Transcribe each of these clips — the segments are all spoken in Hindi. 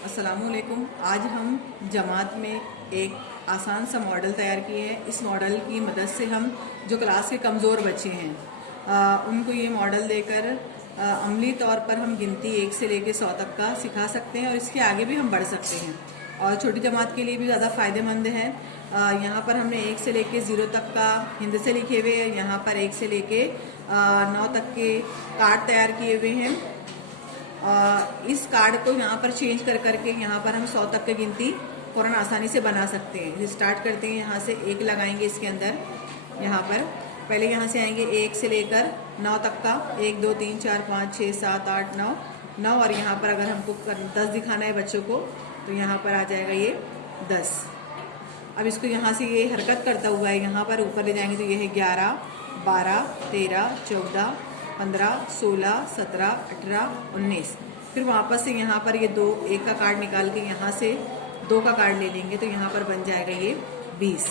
अस्सलामुअलैकुम। आज हम जमात में एक आसान सा मॉडल तैयार किए हैं। इस मॉडल की मदद से हम जो क्लास के कमज़ोर बच्चे हैं उनको ये मॉडल देकर अमली तौर पर हम गिनती 1 से लेकर 100 तक का सिखा सकते हैं और इसके आगे भी हम बढ़ सकते हैं और छोटी जमात के लिए भी ज़्यादा फ़ायदेमंद है। यहाँ पर हमने 1 से लेकर 0 तक का हिंदी से लिखे हुए हैं। यहाँ पर 1 से लेके 9 तक के कार्ड तैयार किए हुए हैं। इस कार्ड को यहाँ पर चेंज कर करके यहाँ पर हम 100 तक की गिनती फ़ौरन आसानी से बना सकते हैं। स्टार्ट करते हैं, यहाँ से 1 लगाएंगे इसके अंदर। यहाँ पर पहले यहाँ से आएंगे 1 से लेकर 9 तक का, 1 2 3 4 5 6 7 8 9 और यहाँ पर अगर हमको 10 दिखाना है बच्चों को तो यहाँ पर आ जाएगा ये 10। अब इसको यहाँ से ये हरकत करता हुआ है, यहाँ पर ऊपर ले जाएंगे तो ये है 11 12 13 14 15 16 17 18 19। फिर वापस से यहाँ पर ये 2 1 का कार्ड निकाल के यहाँ से 2 का कार्ड ले लेंगे तो यहाँ पर बन जाएगा ये 20।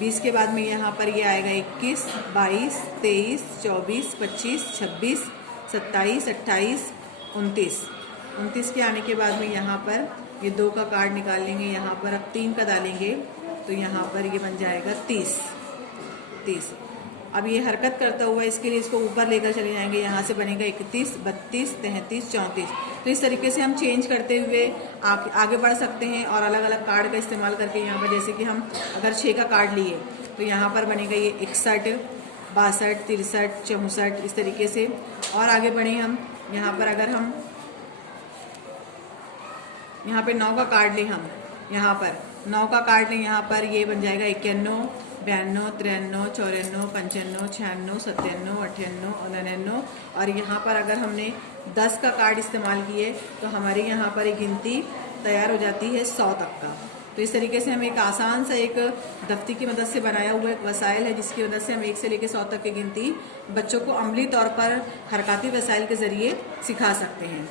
20 के बाद में यहाँ पर ये आएगा 21 22 23 24 25 26 27 28 29। 29 के आने के बाद में यहाँ पर ये 2 का कार्ड निकाल लेंगे, यहाँ पर अब 3 का डालेंगे तो यहाँ पर ये बन जाएगा 30। अब ये हरकत करता हुआ इसके लिए इसको ऊपर लेकर चले जाएंगे, यहाँ से बनेगा 31 32 33 34। तो इस तरीके से हम चेंज करते हुए आगे बढ़ सकते हैं और अलग अलग कार्ड का इस्तेमाल करके यहाँ पर जैसे कि हम अगर 6 का कार्ड लिए तो यहाँ पर बनेगा ये 61 62 63 64 इस तरीके से। और आगे बढ़े हम, यहाँ पर अगर हम यहाँ पे 9 का कार्ड लें, हम यहाँ पर 9 का कार्ड लें, यहाँ पर ये बन जाएगा 91 92 93 94 95 96 97 98 99। और यहाँ पर अगर हमने 10 का कार्ड इस्तेमाल किए तो हमारे यहाँ पर एक गिनती तैयार हो जाती है 100 तक का। तो इस तरीके से हम एक आसान सा एक दफ्ती की मदद से बनाया हुआ एक वसाइल है जिसकी मदद से हम 1 से लेकर 100 तक की गिनती बच्चों को अमली तौर पर हरकती वसाइल के ज़रिए सिखा सकते हैं।